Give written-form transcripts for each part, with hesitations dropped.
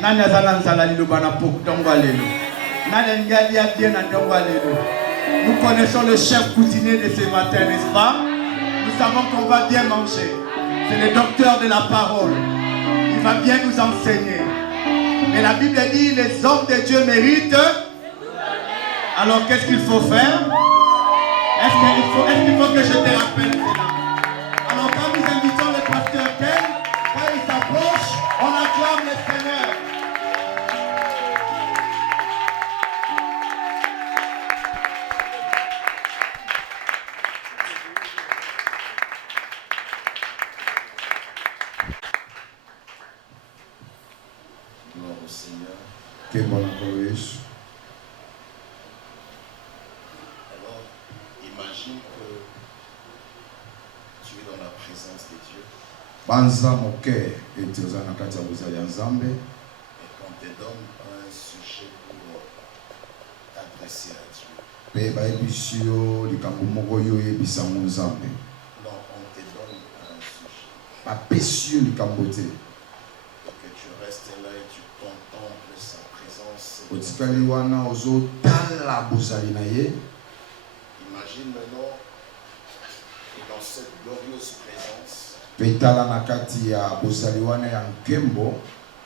Nani azala liloba na poktongo lelo. Nani ngali ya bien na ndongo lelo. Nous connaissons le chef cuisinier de ce matin, n'est-ce pas? Nous savons qu'on va bien manger. C'est le docteur de la parole. Il va bien nous enseigner. Mais la Bible dit les hommes de Dieu méritent. Alors qu'est-ce qu'il faut faire? Est-ce qu'il faut que je te rappelle cela? Alors quand nous invitons le pasteur Ken, quand il s'approche, on acclame le Seigneur. Gloire au Seigneur. Que bon encore Yesu. Alors, imagine que tu es dans la présence de Dieu. Banza moke eti oza na kati ya bozali ya Nzambe. Et qu'on te donne un sujet pour t'adresser à Dieu. Pe bayebisi yo likambo moko yo oyebisango Nzambe. Non, on te donne un sujet. Bapesi yo likambo te. Et que tu restes là et tu contemples sa présence. Otikali wana ozotala bozali na ye. Imagine maintenant que dans cette glorieuse présence, Pe tala na kati ya bozali wana ya nkembo.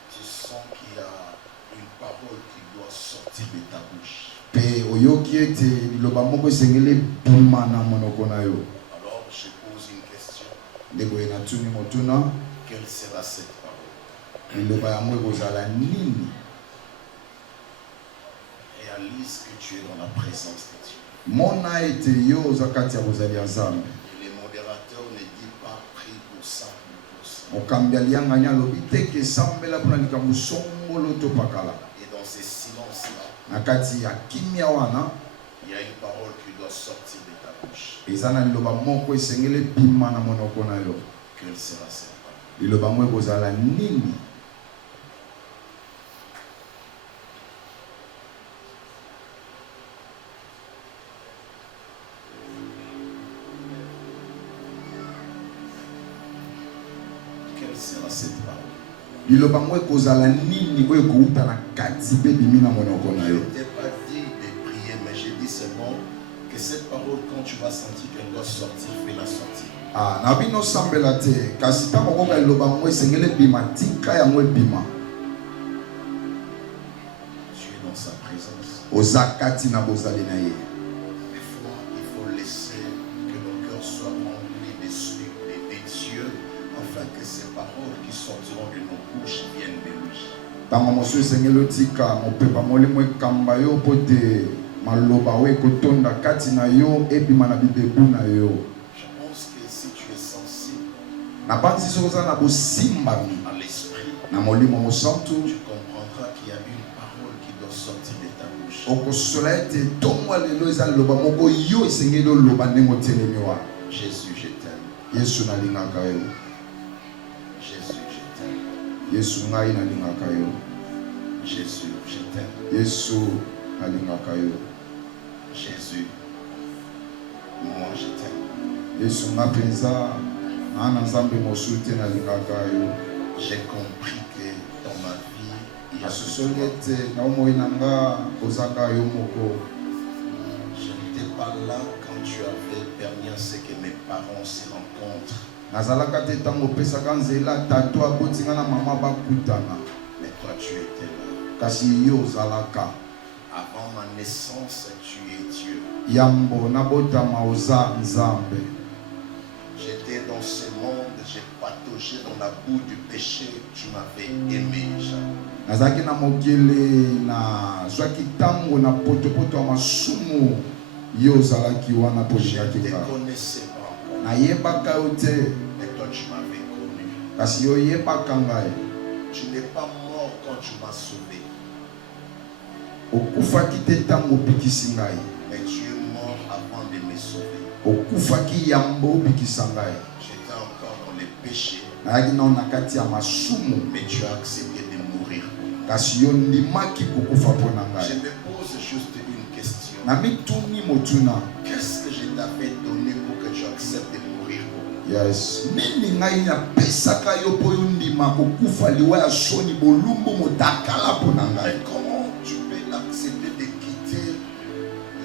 tu sens qu'il y a une parole qui doit sortir de ta bouche. Pe oyoki ete liloba moko esengeli bima na monoko na yo. Alors je pose une question. Ndeko na tuni motuna. Quelle sera cette parole? Liloba yango ekozala nini? Réalise que tu es dans la présence de Dieu. Mona ete yo oza kati ya bozali ya Nzambe. Et les modérateurs ne disent pas prie pour ça ou pour ça. Mokambi alianganya lobi teke esambela mpona likambo songolo to pakala. Et dans ces silences-là, Na kati ya kimia wana il y a une parole qui doit sortir de ta bouche. eza na liloba moko esengeli bima na monoko na yo. Quelle sera cette parole? Liloba ngo ekozala nini? Quelle sera cette parole? Liloba ngo ekozala nini oyo ekouta na kati mpe bimi na monoko na Je yo. ne t'ai pas dit de prier, mais j'ai dit seulement que cette parole, quand tu vas sentir qu'elle doit sortir, fais-la sortir. Ah, na bino sambela te kasi ntango okoka liloba ngo esengeli bima tika yango ebima. Tu es dans sa présence. Oza kati na bozali na ye. Des fois, il faut laisser que nos cœurs soient remplis des dieux, afin que ces paroles qui sortiront de nos bouches viennent de lui. Ntango mosusu esengeli otika mopepa molimo ekamba yo mpo te maloba oyo ekotonda kati na yo ebima na bibebu na yo. Je pense que si tu es sensible Na banzi soki oza na bosimbami à l'esprit, na molimo mosantu tu comprendras qu'il y a une parole qui doit sortir de ta bouche. okosola ete ntongo ya lelo eza liloba moko yo esengeli oloba ndenge otelemi wana. Jésus, je t'aime. Yesu nalingaka yo. Jésus, je t'aime. Yesu ngai nalingaka yo. Jésus, je t'aime. Yesu nalingaka yo. Jésus, moi je t'aime. Yesu nga mpenza nga na Nzambe mosusu te nalingaka yo. J'ai compris que dans ma vie, il y a ce Nasosoli ete na omoi na nga kozaka yo moko. Je n'étais pas là quand tu avais permis à ce que mes parents se rencontrent. Nazalaka te ntango opesaka nzela tato abotinga na mama bakutana. Mais toi, tu étais là. Kasi yo ozalaka. Avant ma naissance, tu es Dieu. Yambo nabotama oza Nzambe. J'étais dans ce monde, j'ai pataugé dans la boue du péché. Tu m'avais aimé, Jacques. Nazalaki na mokele na zwaki ntango na potopoto ya masumu yo ozalaki wana mpo Je ne olingaki te kaka. connaissais pas encore. Nayebaka yo te Mais toi, tu m'avais connu. kasi yo oyebaka ngai. Tu n'es pas mort quand tu m'as sauvé. Okufaki te ntango obikisi ngai. Mais tu es mort avant de me sauver. Okufaki yambo obikisa ngai. J'étais encore dans les péchés. Nayaki nao na kati ya masumu Mais tu as accepté de mourir. kasi yo ndimaki kokufa mpo na Je ngai. me pose juste une question. Na mituni motuna Qu'est-ce que je t'avais donné pour que tu acceptes de mourir pour moi? Yes. Nini ngai na pesaka yo po yondima kokufa liwa ya soni bolumbu motakala po na ngai. Comment tu peux accepter de quitter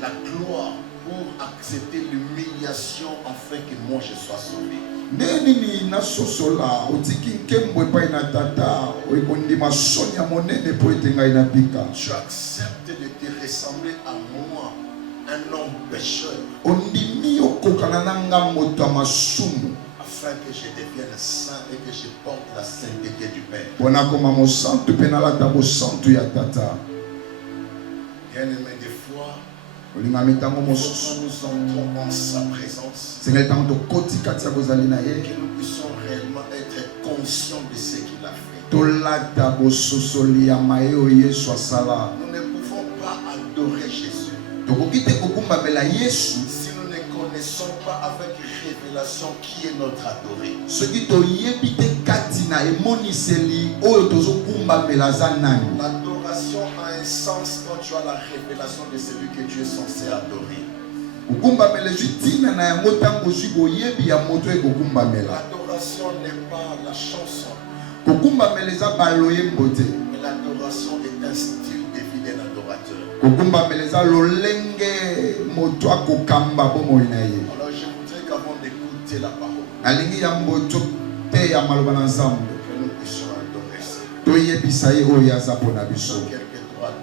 la gloire pour accepter l'humiliation afin que moi je sois sauvé? Nini na sosola otiki nkembo epai na tata oikondima soni ya monene po ete ngai na pika. Tu acceptes de te ressembler à moi, un homme pécheur, Ondimi okokana na nga moto ya masumu afin que je devienne saint et que je porte la sainteté du Père. mpona koma mosantu mpe nalata bosantu ya tata. Bien-aimé, des fois, olingami ntango quand mosusu nous entrons en sa présence, sengeli ntango tokoti kati ya bozali na ye que nous puissions réellement être conscients de ce qu'il a fait. tolata bososoli ya maye oyo yesu asala. Nous ne pouvons pas adorer Jésus tokoki te kogumbamela yesu si nous ne connaissons pas avec révélation qui est notre adoré. soki toyebi te kati na emoniseli oyo tozogumbamela aza nani. L'adoration a un sens quand tu as la révélation de celui que tu es censé adorer. kogumbamela ezwi ntina na yango ntango ozwi boyebi ya moto ekogumbamela. L'adoration n'est pas la chanson, kogumbamela eza baloyembo te. mais l'adoration est un style de vie d'un adorateur. kogumbamela eza lolenge moto akokamba bomoi na ye. Alors je voudrais qu'avant d'écouter la parole, nalingi ya mboto te ya maloba na nzambe que nous puissions adorer ça. toyebisa ye oyo aza mpona biso. Dans quelques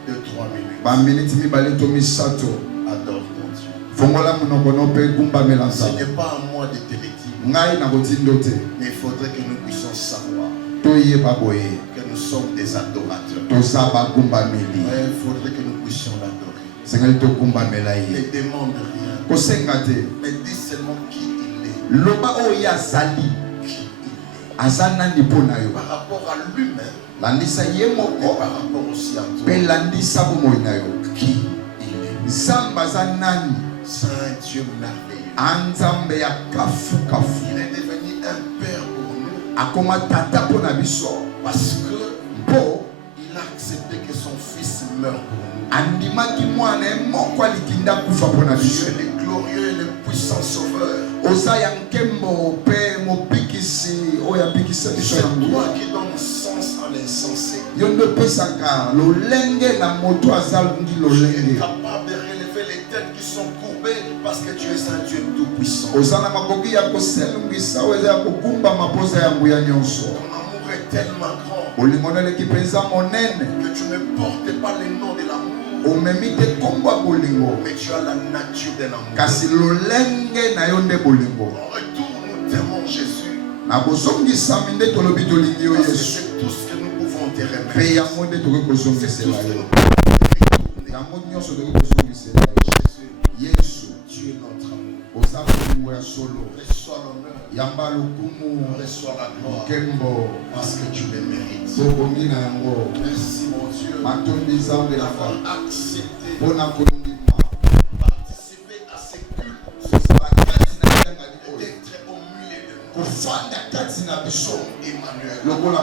2-3 minutes, baminiti mibale to misato adore ton Dieu. fongola monoko no mpe gumbamela Ce nzambe. n'est pas à moi de te le dire, ngai na kotindo te mais il faudrait que nous puissions savoir toyeba boye que nous sommes des adorateurs. toza bagumbameli. Ouais, il faudrait que nous puissions l'adorer. sengeli togumbamela Ne ye demande rien, kosenga te. mais dis seulement qui il est. loba oyo azali Qui il est. aza nani mpo na yo. Par rapport à lui-même, landisa ye et moko par rapport aussi à mpe toi. landisa bomoi na yo. Qui il est. nzambe aza nani. Saint Dieu merveilleux. anzambe ya kafukafu Il est devenu un père pour nous akoma tata mpo na biso parce que mpo il a accepté que son fils meure pour nous. andimaki mwana ye moko alikinda kufa mpo na Tu biso. es le glorieux et le puissant sauveur. oza ya nkembo mpe mobikisi oyo abikisa biso C'est na toi nguya. qui donnes sens à l'insensé. yo nde opesaka lolenge na moto azalungi Tu es lolenge. capable de relever les têtes qui sont courbées parce que tu es un Dieu tout-puissant. oza na makoki ya koselungisa oyo eza ya kogumbama mpoza ya nguya nyonso. Ton amour est tellement grand bolingo neleki mpenza monene que tu ne portes pas le nom de l'amour, omemi te nkombo ya bolingo mais tu as la nature d'un amour. kasi lolenge na yo nde bolingo. En retour, nous t'aimons Jésus na bozongisami nde tolobi tolingi yo parce que yesu c'est tout ce que nous pouvons te mpe remettre. yango nde tokoki C'est tout ce kozongisela que yo. nous pouvons te retourner. yango nyonso tokoki kozongisela yo. Jésus, yesu tu es notre amour. oza bolingo ya solo. Reçois l'honneur, yamba lokumu reçois la gloire nkembo parce que tu le mérites. tobongi na yango. Merci mon Dieu matondi nzambe na d'avoir fa accepté mpona kondima de participer à ce culte, kozala kati na yangali oyo d'être au milieu de nous. kofanda kati na biso Emmanuel, lokola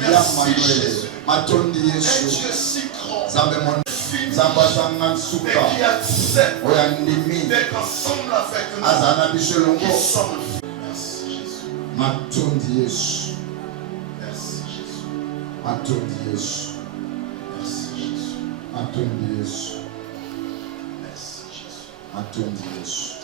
ya manuel. matondi un yesu Dieu si grand, nzambe mon fini, nzambe azanga mais nsuka qui accepte oyo andimi d'être ensemble avec nous. azala na biso Qui elongo. sommes. Merci Jésus. matondi yesu Merci Jésus. matondi yesu Merci Jésus. matondi yesu Merci Jésus. matondi yesu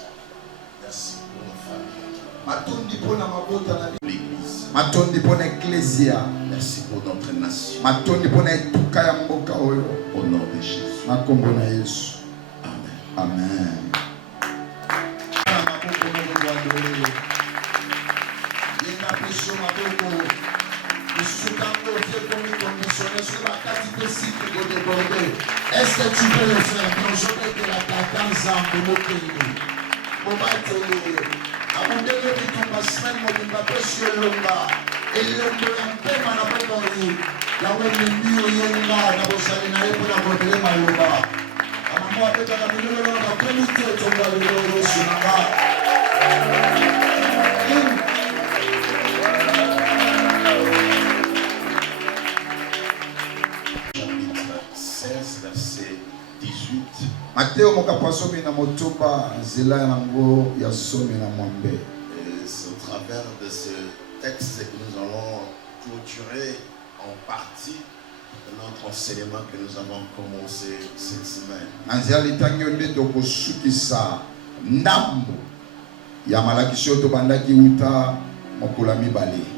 Merci pour nos familles. matondi mpona mabota na biso. L'Église. matondi mpona eklesia. Merci pour notre nation. matondi mpona etuka ya mboka oyo Au nom de Jésus. na nkombo na yesu Amen. amen. yenga biso maboko lisusu ntango otie komi conditionne sur la kati mpe site kodeborde. est-ce que tu peux le faire? nozobetela tata nzambe mokende bobatele abundele bitumba semaine mobimba pesi elonga elembo ya mpema na bomoi yango membi oyenga na bozali na ye mpona kodele maloba amamo abetaka milolo na bakomi te tonga lelo yesu nanga. Chapitre 16, verset 18. Mateo mokapo asomi na motoba nzela yango ya somi na mwambe. Ce travail travers de ce texte que nous allons clôturer en partie notre enseignement que nous avons commencé cette semaine.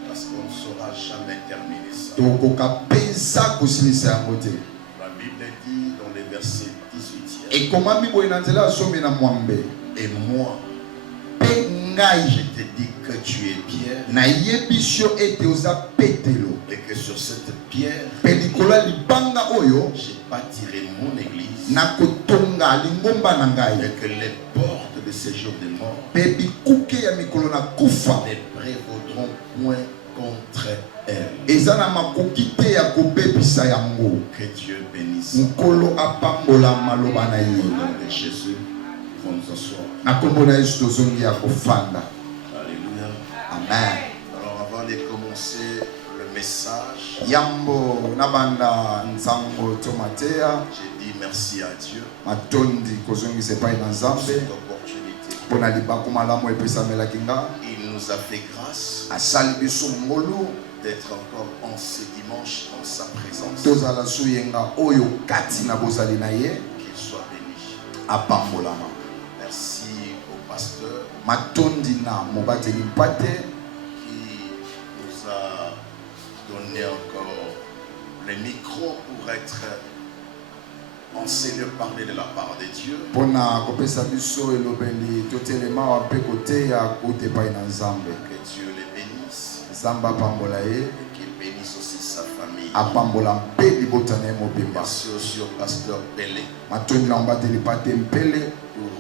Parce qu'on ne saura jamais terminer ça. La Bible dit dans les versets 18. Et moi, je te dis que tu es pierre, et que sur cette pierre, j'ai bâtiré mon église, et que les portes de séjour des morts ne prévaudront point contre elle. Que Dieu bénisse. Au nom de Jésus, nous nous asseoir. Alléluia. Amen. Alors avant de commencer le message, j'ai dit merci à Dieu pour cette opportunité. Il nous a fait grâce d'être encore en ce dimanche en sa présence. Qu'il soit béni. Merci au pasteur qui nous a donné encore le micro pour être enseigné, parler de la part de Dieu. Que Dieu le bénisse. Et qu'il bénisse aussi sa famille. Merci aussi au pasteur Pelé pour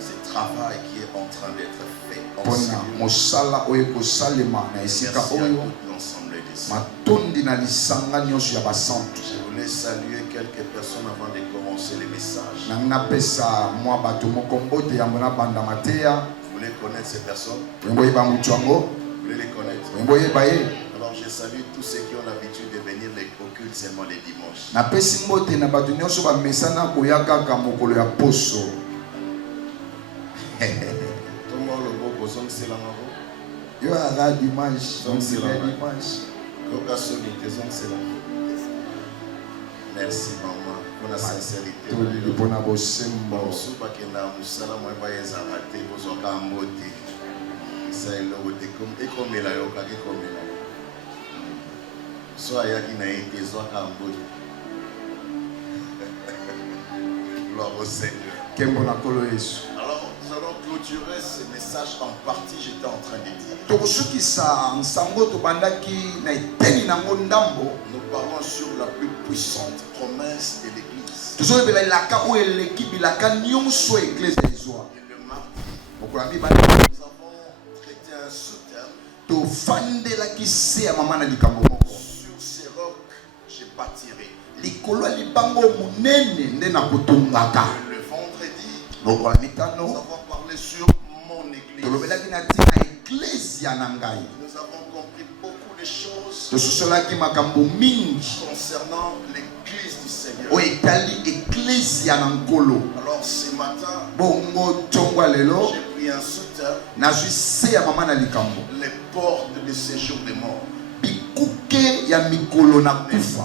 ce travail qui est en train d'être fait ensemble. Merci à tout l'ensemble des saints. Je voulais saluer quelques personnes avant de commencer les messages. Vous voulez connaître ces personnes? Vous voulez les connaître? Alors je salue tous ceux qui ont l'habitude de venir les occultes seulement les dimanches. Merci maman pour la sincérité. Gloire au Seigneur. Alors nous allons clôturer ce message en partie. J'étais en train de dire. Nous parlons sur la plus puissante promesse de l'Église. Et le mardi, nous avons traité un sous-terme. Sur ces rocs, je bâtirai. Le vendredi, nous avons parlé sur mon église. Nous avons compris beaucoup de choses concernant l'église du Seigneur. Alors ce matin, j'ai pris un sous-terme. Les portes de séjour des morts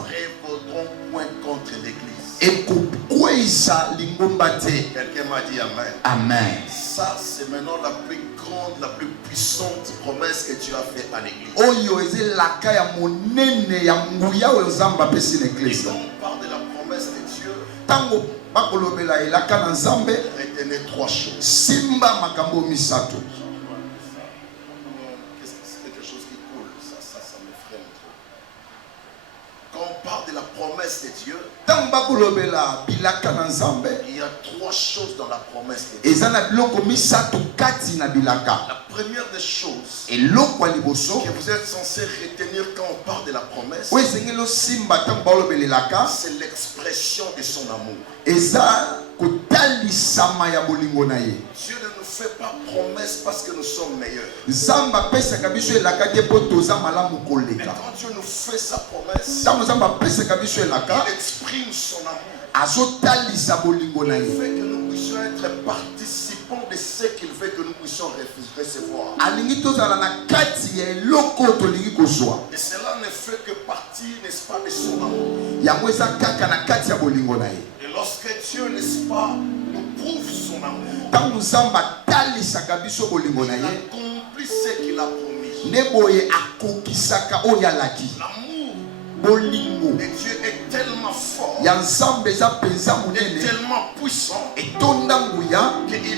ne prévaudront point contre l'église. Quelqu'un m'a dit amen. Amen. Ça, c'est maintenant la plus grande, la plus puissante promesse que tu as faite à l'église. Et quand on parle de la promesse de Dieu, retenez trois choses. C'est quelque chose qui coule, ça me freine trop. Quand on parle de la promesse de Dieu, il y a trois choses dans la promesse de Dieu. La première des choses que vous êtes censé retenir quand on parle de la promesse, c'est l'expression de son amour. Dieu ne nous fait pas promesse parce que nous sommes meilleurs. Mais quand Dieu nous fait sa promesse, il exprime son amour. Le fait que nous puissions être participants de ce qu'il veut que nous puissions recevoir. Et cela ne fait que partir, n'est-ce pas, de son amour. Et lorsque Dieu, n'est-ce pas, nous prouve son amour, il accomplit ce qu'il a promis. L'amour de Dieu est tellement fort, est tellement puissant, qu'il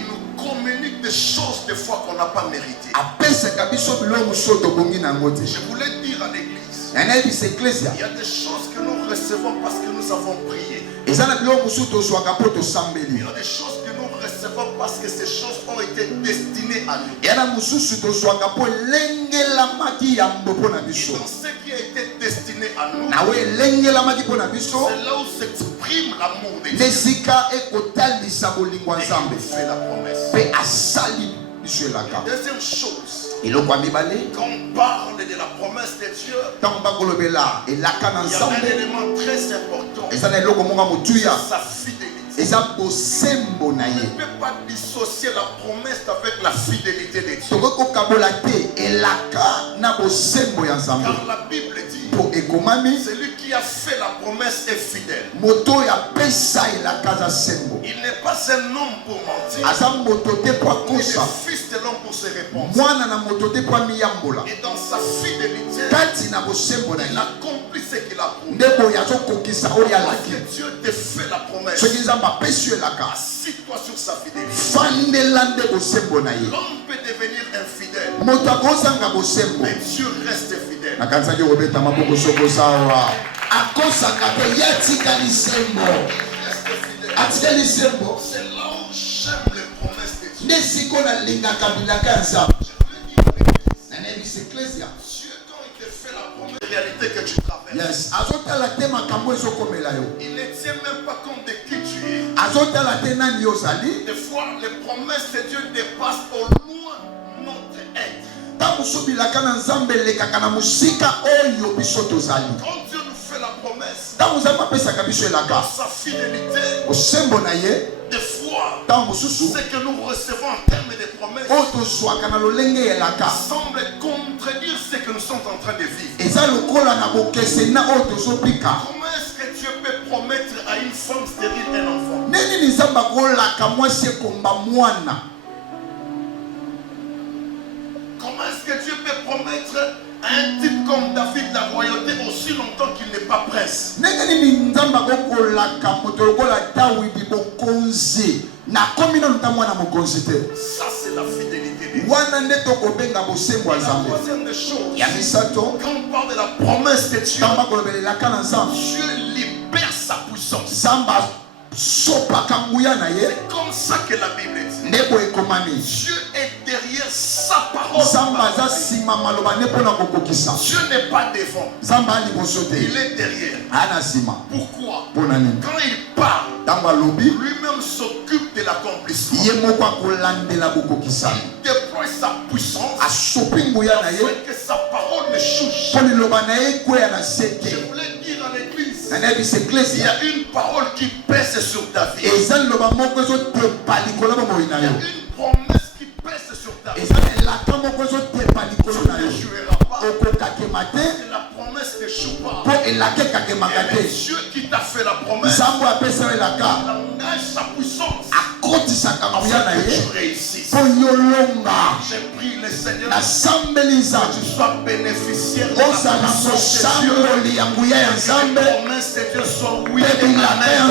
nous communique des choses des fois qu'on n'a pas méritées. Je voulais dire à l'église, il y a des choses que nous recevons parce que nous avons prié. Il y a des choses que nous recevons parce que ces choses ont été destinées à nous. Et dans ce qui a été destiné à nous, c'est là où s'exprime l'amour de Dieu. Et il fait la promesse. Deuxième chose, quand on parle de la promesse de Dieu, il y a un élément très important, c'est sa fidélité. On ne peut pas dissocier la promesse avec la fidélité de Dieu. Car la Bible dit, celui qui a fait la promesse est fidèle. Il n'est pas un homme pour mentir, il est fils de l'homme pour se répondre. Et dans sa fidélité, il accomplit ce qu'il a promis. Lorsque Dieu te fait la promesse, assis-toi sur sa fidélité. L'homme peut devenir infidèle, mais Dieu reste fidèle. C'est là où j'aime les promesses de Dieu. Je voulais dire Dieu, quand il te fait la promesse, la réalité que tu traverses, il ne tient même pas compte de qui tu es. Des fois, les promesses de Dieu dépassent au loin notre être. Quand Dieu nous fait la promesse, dans sa fidélité, des fois, ce que nous recevons en termes de promesses semble contredire ce que nous sommes en train de vivre. Comment est-ce que Dieu peut promettre à une femme stérile un enfant? Comment est-ce que Dieu peut promettre à un type comme David la royauté aussi longtemps qu'il n'est pas prince? Ça, c'est la fidélité de Dieu. La troisième des choses, quand on parle de la promesse de Dieu, Dieu libère sa puissance. C'est comme ça que la Bible dit. Dieu est derrière sa parole. Dieu n'est pas devant, il est derrière. Pourquoi? Quand il parle, lui-même s'occupe de l'accomplissement. Il déploie sa puissance afin que sa parole ne change. Je voulais dire à l'église, il y a une parole qui pèse sur ta vie. Il y a une promesse qui pèse sur ta vie. Tu ne joueras pas. La promesse ne joue pas. Et Dieu qui t'a fait la promesse, il engage sa puissance afin que tu réussisses. J'ai pris le Seigneur que tu sois bénéficiaire de la puissance de Dieu. Que les promesses de Dieu soient oui et amen.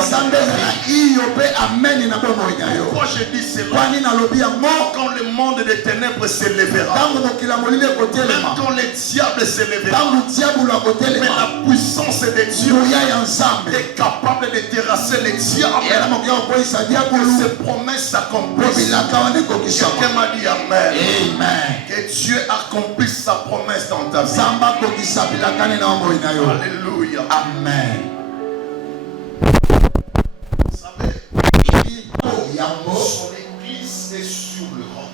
Pourquoi je dis cela? Quand le monde des ténèbres s'élèvera, même quand le diable s'élèvera, mais la puissance de Dieu est capable de terrasser les diables. Que ces promesses s'accomplissent. Quelqu'un m'a dit amen. Que Dieu accomplisse sa promesse dans ta vie. Alléluia. Amen. Vous savez, son église est sur le roc.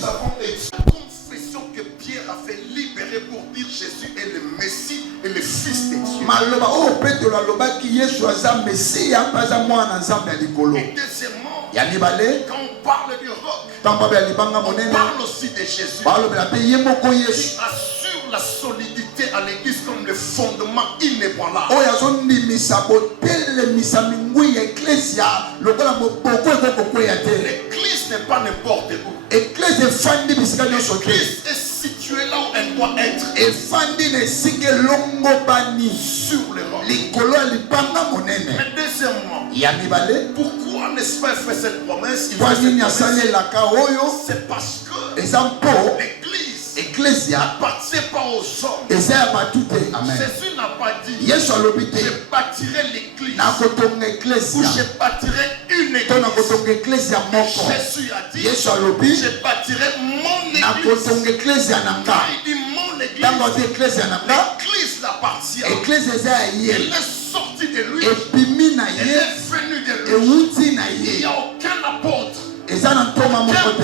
Nous avons une confession que Pierre a fait libérer pour dire Jésus est le Messie et le Fils de Dieu. maloba o Petro alobaki Yesu aza Mesia aza mwana Nzambe ya likolo. Et deuxièmement, Ya mibale quand on parle du roc, tamba ba libanga on monene parle aussi de Jésus. balobela pe ye moko Qui Yesu assure la solidité à l'église comme le fondement inébranlable. oyo azondimisa botelemisa mingwi ya eklesia lokola moboko ekokokweya te. L'église n'est pas n'importe où. Eklesia efandi bisika nyonso te. L'église est située là où elle doit être, Efandi na esika elongo bani sur le roc. likolo ya libanga monene. Mais deuxièmement, Ya mibale pourquoi n'est-ce pas fait cette promesse? Il po fait cette nini promesse. asalelaka oyo C'est parce que eza mpo l'église eklesia n'appartient pas aux hommes. eza ya batu te. Amen. Jésus n'a pas dit Yesu alobi je te bâtirai l'église nakotonga ou eklesia je bâtirai une to église. nakotonga eklesia moko. Jésus a dit Yesu alobi je bâtirai mon église. nakotonga eklesia na nga. Quand il dit mon église, Ntango ati eklesia na nga l'église l'appartient. eklesia eza ya Elle ye est sortie de lui. epimi na Elle ye est venue de lui. ewuti na Il n'y ye a aucun apôtre eza na ntoma moko te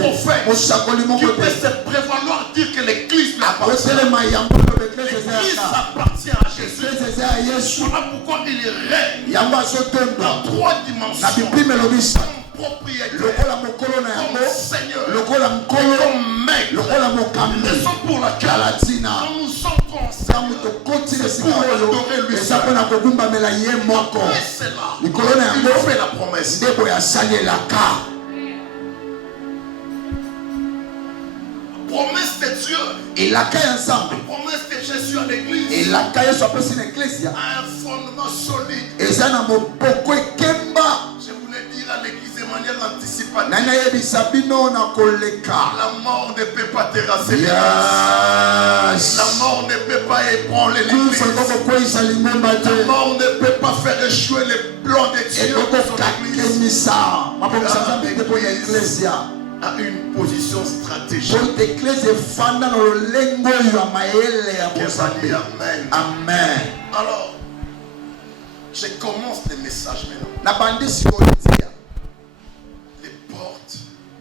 mosakoli qui moko peut te se prévaloir dire que l'église lui appartient. akotelema yango loba eklesia eza L'église ya nga. appartient à Jésus. eklesia eza ya Yesu Voilà pourquoi il règne yango dans azotondwa trois na dimensions. bipimelo bisa Comme propriétaire, lokola mokolo na comme yango Seigneur, lokola mokolo comme maître. lokola mokambi Raison pour laquelle kala ntina quand nous entrons ntango ensemble, tokoti na esika oyo eza mpona kogumbamela ye moko et c'est là likolo na il yango fait la promesse. nde boye asalelaka. Promesse de Dieu, elaka ya nzambe promesse de Jésus à l'église, elaka yesu apesi na eklesia a un fondement solide. eza na moboko ekemba. Je voulais dire à l'église de manière anticipative, nani ayebisa bino na koleka. la mort ne peut pas terrasser l'église. La Yes. mort ne peut pas ébranler l'église. kufa ekokokweyisa lingomba La te mort ne peut pas faire échouer les plans de Dieu pour son église. ekokokakemisa mabongisa nzambe te mpo ya eklesia A une position stratégique. po ete eklesia efanda na lolengo oyo ya mayele ya Qui va dire bozambe. Amen. Amen. Alors, je commence le message maintenant. nabandisi kotia Les portes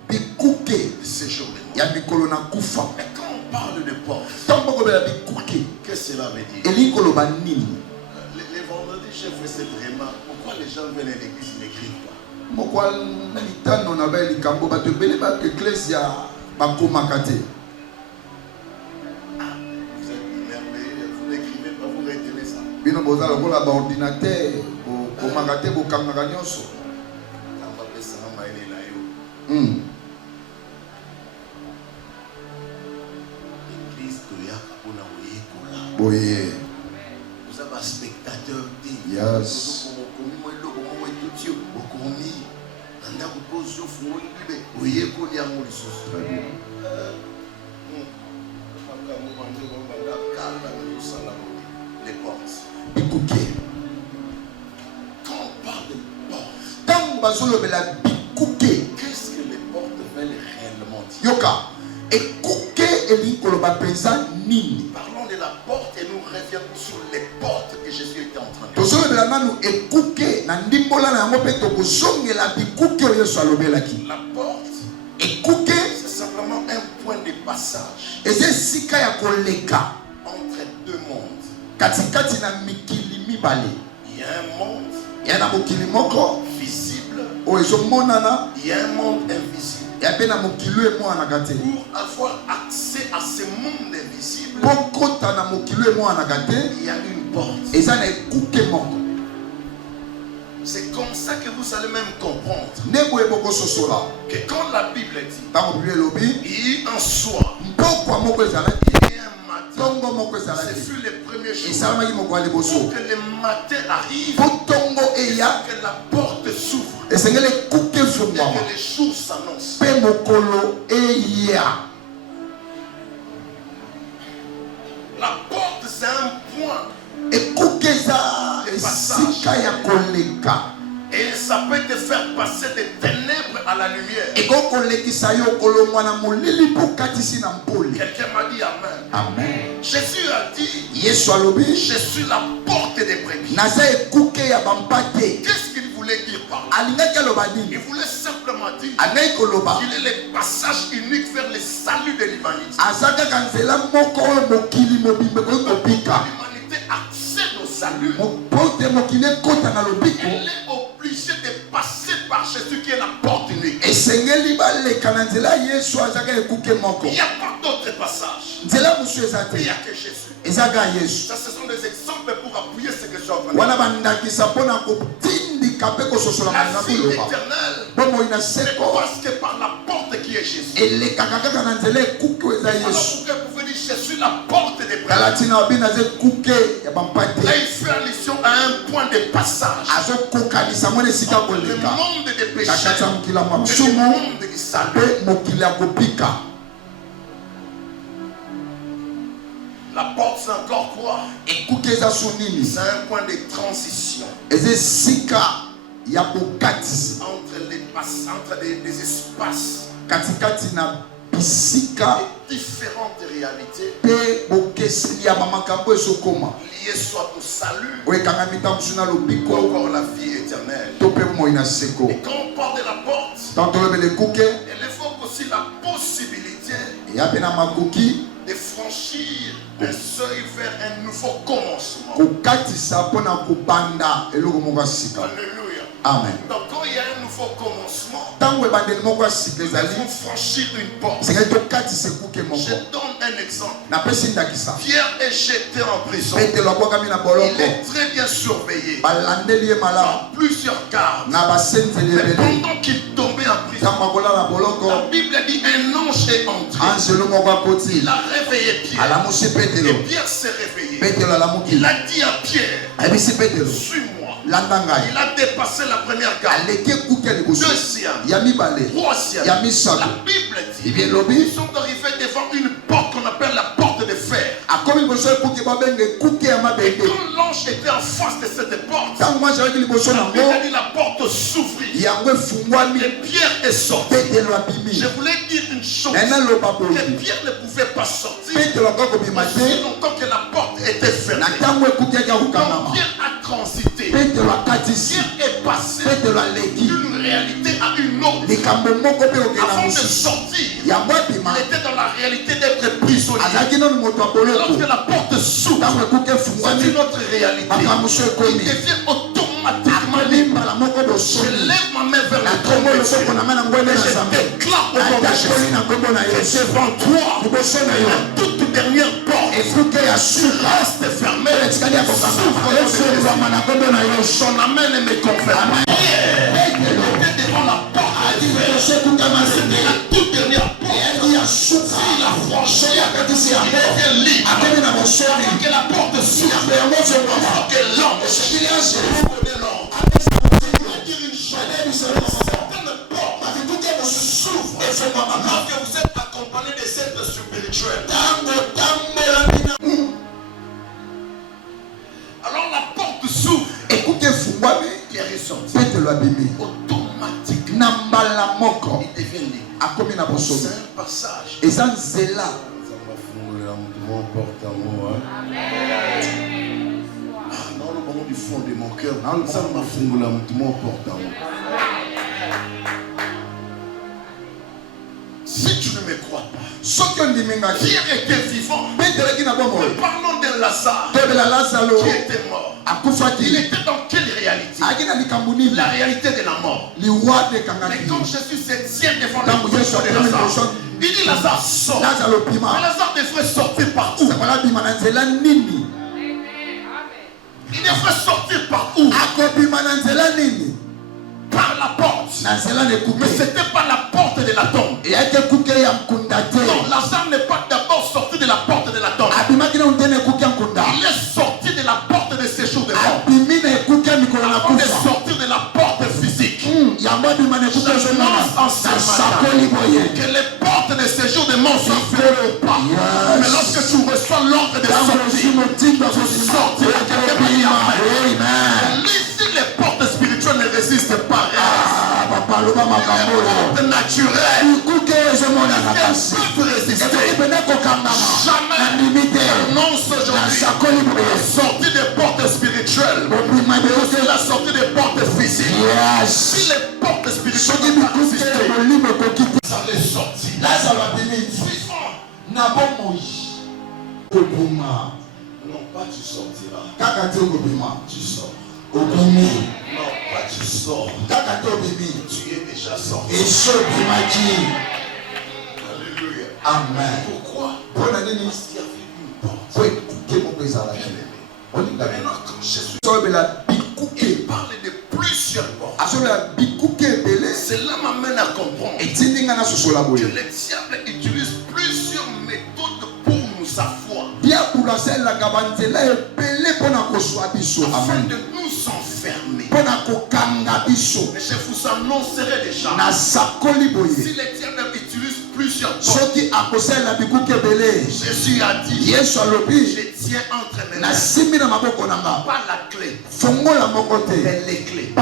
bikuke de ce jour de ya mort. mikolo na kufa. Mais quand on parle de portes, ntango bakobela bikuke qu'est-ce que cela veut dire? elingi koloba nini? Les vendredis, j'ai fait cette remarque. Pourquoi les gens viennent à l'église et n'écrivent pas? moko litano na bai likambo bato ebele bato eklesia bakomaka te. Vous êtes merveilleux, vous n'écrivez pas, vous retenez ça. bino boza lokola baordinateur bokomaka te bokangaka nyonso. Quand on appelle ça, on va aller là-haut. L'église de Yaka, on a oublié qu'on l'a. boye Vous avez un spectateur dit. Yes. Les portes. bikuke Quand on parle de portes, ntango bazolobela bikuke qu'est-ce que les portes veulent réellement dire? yoka ekuke elingi koloba mpenza nini? Parlons de la porte et nous reviendrons sur les portes que Jésus était en train de dire. tozolobela nanu ekuke na ndimbola na yango mpe tokozongela bikuke oyo yesu alobelaki. La porte, ekuke c'est simplement un point de passage eza esika ya koleka entre deux mondes. katikati na mikili mibale. Il y a un monde ya na mokili moko visible, oyo ezomonana il y a un monde invisible. ya mpe na mokili oyo emonanaka te. Pour avoir accès à ce monde invisible, mpo kota na mokili oyo emonanaka te il y a une porte. eza na ekuke moko. C'est comme ça que vous allez même comprendre nde boye bokososola que quand la Bible dit, ntango biblia elobi il y a un soir, mpokwa moko ezalaki il y a un matin, ntongo moko ce ezalaki fut le premier jour. esalamaki moko ya Pour liboso que le matin arrive, mpo ntongo eya que la porte s'ouvre esengeli ekuke et efungwama que les jours s'annoncent. mpe mokolo eya. La porte, c'est un point. ekuke eza esika ya koleka Et ça peut te faire passer des ténèbres à la lumière. ekokolekisa yo kolongwa na molili mpo katisi na mpoli. Quelqu'un m'a dit Amen. Amen. Jésus a dit, yesu alobi je suis la porte des brebis. naza ekuke ya bampate. Qu'est-ce qu'il voulait dire par là? alingaki aloba Il nini? voulait simplement dire alingaki koloba qu'il est le passage unique vers le salut de l'humanité. aza kaka nzela moko oyo mokili mobimba koki kobika L'humanité accède au salut, elle est obligée de passer par Jésus qui est la porte unique. Il n'y a pas d'autre passage. Il n'y a que Jésus. Ça, ce sont des exemples pour appuyer ce que je suis en train de dire. La vie éternelle ne passe que par la porte qui est Jésus. Alors pourquoi vous pouvez dire je suis la porte des prêtres? Là, il fait allusion à un point de passage. Le monde des péchés et le monde du salut. La porte, c'est encore quoi? C'est un point de transition entre des espaces, différentes réalités liées soit au salut ou encore la vie éternelle. Et quand on parle de la porte, il évoque aussi la possibilité de franchir un seuil vers un nouveau commencement. Alléluia. Amen. Donc quand il y a un nouveau commencement, nous devons franchir une porte. Je donne un exemple. Pierre est jeté en prison. Il est très bien surveillé par plusieurs gardes. Mais pendant qu'il tombait en prison, la Bible dit un ange est entré. Il a réveillé Pierre. Et Pierre s'est réveillé. Il a dit à Pierre, suis-moi. Il a dépassé la première garde. Deuxième, troisième. La Bible dit ils sont arrivés devant une porte qu'on appelle la porte de fer. Et quand l'ange était en face de cette porte, la Bible a dit la porte s'ouvrit. Et Pierre est sorti. Je voulais dire une chose, que Pierre ne pouvait pas sortir aussi longtemps que la porte était fermée. Donc Pierre a transité. Pierre est passé d'une réalité à une autre. Avant de sortir, il était dans la réalité d'être prisonnier. Lorsque la porte s'ouvre, c'est une autre réalité. Il devient automatiquement libre. Je lève ma main vers le trône de Dieu et je déclare au nom de Jésus que devant toi, la toute dernière porte reste fermée. Son amène et me confirme. Il était devant la porte. C'était la toute dernière porte. Il a franchi. Il était libre. Avant que la porte s'ouvre, avant que l'ange ouvre de l'ange. Je vais dire une chose. Certaines portes s'ouvrent. Et c'est quand que vous êtes accompagné des êtres spirituels. Alors la porte s'ouvre. Pierre est sorti. Automatiquement, il devient libre. C'est un passage. Et ça, c'est là. Non, le moment du fond de mon cœur. Ça m'a fait mon porte en moi. Si tu ne me crois pas, Pierre était vivant. Parlons de Lazare qui était mort. Il était dans quelle réalité? La réalité de la mort. Mais quand Jésus se tient devant le corps de Lazare, il dit Lazare sort. Mais Lazare devrait sortir par où? Il devrait sortir par où? Par la porte. Mais ce n'était pas la porte de la tombe. Non, Lazare n'est pas d'abord sorti de la porte de la tombe. Il est sorti de la porte de séjour de mort. Avant de sortir de la porte physique. Je lance en ce matin que les portes de séjour de mort sont fermées ou pas. Mais lorsque tu reçois l'ordre de sortir, tu sortiras quelque part. Si les portes spirituelles ne résistent pas, les portes naturelles ne peuvent résister. Jamais annonce aujourd'hui la sortie des portes spirituelles. C'est la sortie des portes physiques. Si les portes spirituelles ne peuvent pas résister, ça les sortit. Non, pas tu sortiras. Kakate obima. Tu sors. Obimi. Non, pas tu sors. Kakate obimi. Tu es déjà sorti. Et ce bimaki. Alléluia. Amen. Pourquoi? Pour la nini. Parce qu'il y avait une porte. Pour écouter mon président. On dit Maintenant, quand Jésus il parle de plusieurs portes, cela m'amène à comprendre que le diable utilise plusieurs méthodes pour nous affoirer, afin de nous enfermer. Mais je vous annoncerai déjà, si le diable utilise plusieurs portes, Jésus a dit, je tiens entre mes mains, pas la clé, mais les clés.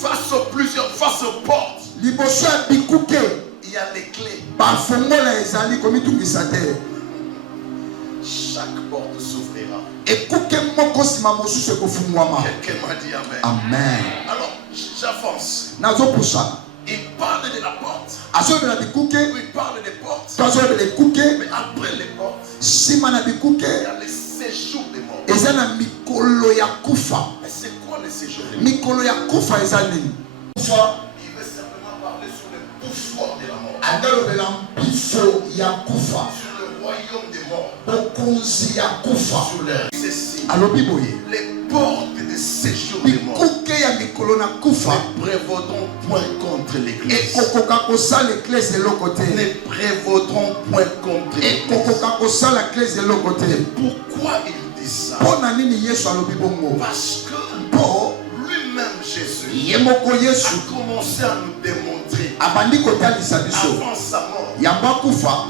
Face aux portes, il y a les clés. Chaque porte s'ouvrira. Quelqu'un m'a dit amen. Amen. Alors, j'avance. Il parle de la porte. Il parle des portes. Mais après les portes, il y a le séjour des morts. Mais c'est quoi le séjour des morts? Il veut simplement parler sur le pouvoir de la mort. Sur le royaume des morts. Sur l'air. Ceci. Les portes de séjour des morts ne prévaudront point contre l'église. Ne prévaudront point contre l'église. Pourquoi il dit ça? Parce que lui-même Jésus a commencé à nous démontrer avant sa mort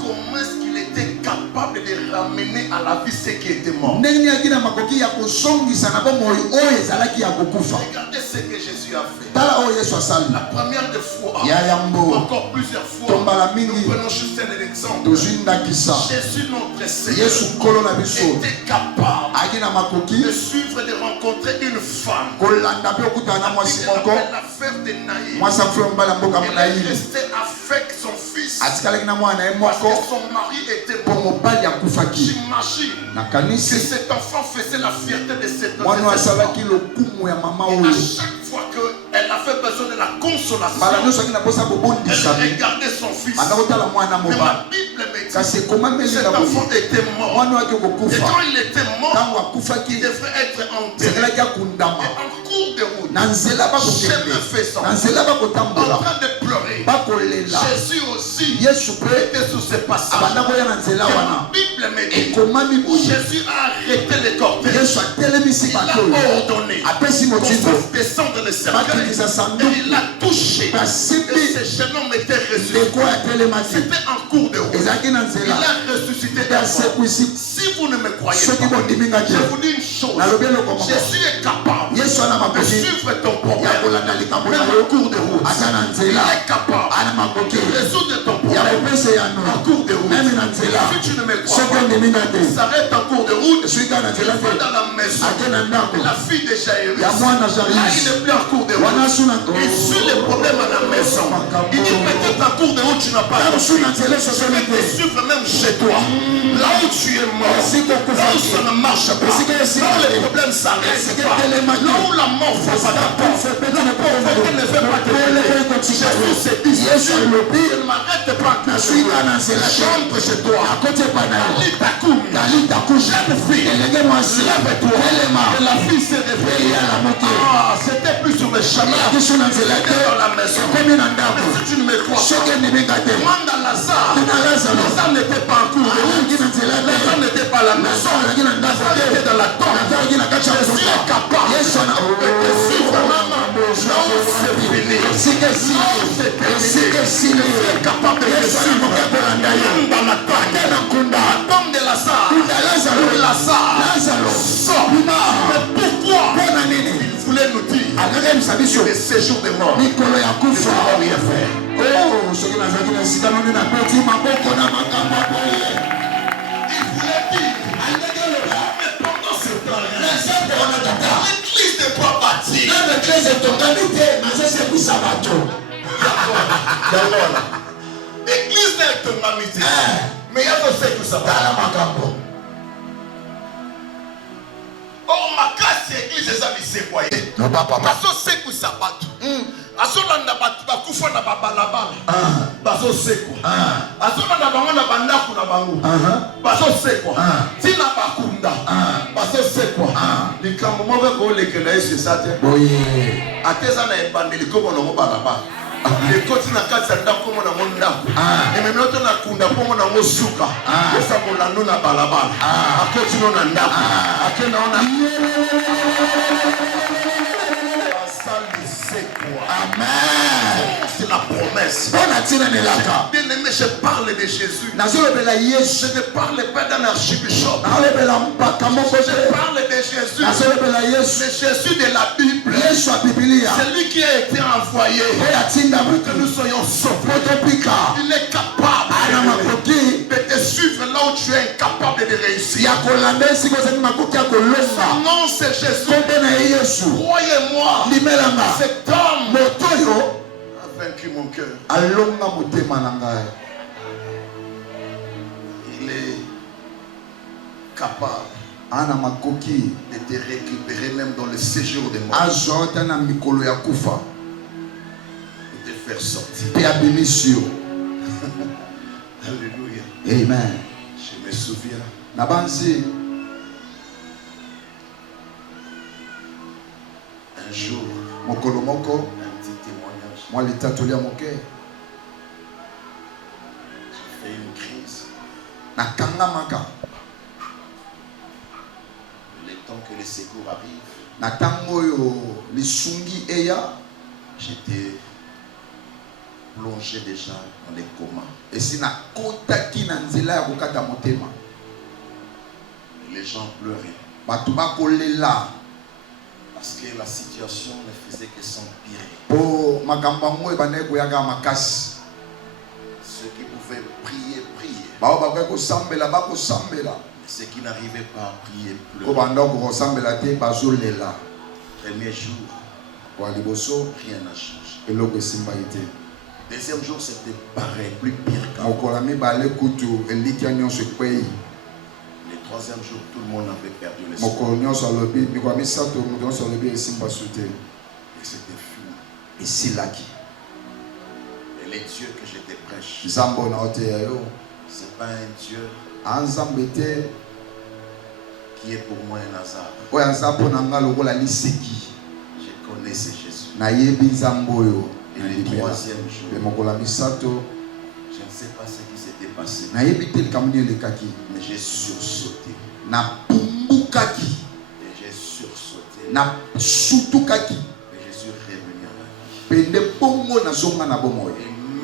comment est-ce qu'il était capable de ramener à la vie ce qui était mort. Regardez ce que Jésus a fait. La première des fois, encore plusieurs fois, nous prenons juste un exemple. Jésus notre Seigneur était capable de suivre et de rencontrer une femme. L'affaire de Naïm. Il est resté avec son fils parce que son mari était mort. J'imagine que cet enfant faisait la fierté de cette femme. Et à chaque fois qu'elle avait besoin de la consolation, elle regardait son fils. Mais ma Bible me dit que cet enfant était mort. Et quand il était mort, il devrait être enterré. Et en cours de route, chemin faisant, en train de pleurer, Jésus aussi était sur ce passage. Et ma Bible me dit Jésus a arrêté les cortèges. Il a ordonné qu'on fasse descendre le cercueil. Et il a touché. Et ce jeune homme était ressuscité. C'était en cours de route. Il a ressuscité d'abord. Si vous ne me croyez pas, je vous dis une chose. Jésus est capable de suivre ton problème. Même en cours de route. Il est capable de résoudre ton problème en cours de route. Si tu ne me crois pas, s'arrête en cours de route. Il va dans la maison. La fille de Jaïrus. Là, il n'est plus en cours de route. Il suit les problèmes à la maison. Il dit peut-être en cours de route, tu n'as pas compris. Je vais te suivre même chez toi. Là où tu es mort. Là où ça ne marche pas. Là où les problèmes s'arrêtent pas. Là où la mort fait pas ta porte. Là où la pauvreté ne fait pas te brûler. Jésus s'est dit, je ne m'arrête pas. J'entre chez toi. Jeune fille, lève-toi. Et la fille s'est réveillée. C'était plus sur le chemin. C'était dans la maison. Mais si tu ne me crois pas, demande à Lazare. Lazare n'était pas en cours de route. Lazare n'était pas à la maison. Lazare était dans la tombe. Jésus est capable de suivre maman. Là où c'est fini. Là où c'est terminé. Il est capable de suivre dans la tombe. La tombe de Lazare. Lazare sort. Mais pourquoi il voulait nous dire le séjour des morts? Il ne pouvait rien faire. Il voulait dire mais pendant ce temps l'église n'est pas bâtie. L'église n'est pas bâtie. Mais il y a aussi tout ça. Oh, ma casse église, c'est quoi? Baso seku sabatu. Azolanda bakufa na babalabala. Baso seku. Azolanda bango na bandaku na bango. Baso seku. Tina bakunda. Baso seku. Likambo move ko lekela ese sate. Boye. Ateza na ebandeli ko bono balaba. Les côtés na kati ya ndako mo na mondako. Ememi oto na kunda po mo na mosuka. Esa bolando na balabala. Akoti no na ndako. Akena ona. Amen. C'est la promesse. Bien-aimé, je parle de Jésus. Je ne parle pas d'un archibishop. Je parle de Jésus. Le Jésus de la Bible. C'est lui qui a été envoyé pour que nous soyons sauvés. Il est capable de te suivre là où tu es incapable de réussir. Son nom c'est Jésus. Croyez-moi, cet homme a vaincu mon cœur. Il est capable de te récupérer même dans le séjour des morts. De te faire sortir. Alléluia. Amen. Je me souviens. Un jour, un petit témoignage. J'ai fait une crise. Le temps que les secours arrivent, j'étais plongé déjà dans les comas. Les gens pleuraient. Parce que la situation ne faisait que s'empirer. Ceux qui pouvaient prier, prier. Ceux qui n'arrivaient pas à prier, pleuraient. Premier jour, rien n'a changé. Deuxième jour, c'était pareil, plus pire qu'avant. Le troisième jour, tout le monde avait perdu l'espoir. Et c'était fini. Et les dieux que je te prêche, ce n'est pas un Dieu qui est pour moi un hasard. Je connais ce Jésus. Et le troisième jour, je ne sais pas ce qui s'était passé, mais j'ai sursauté. Et j'ai sursauté. Et je suis revenu à la vie. Et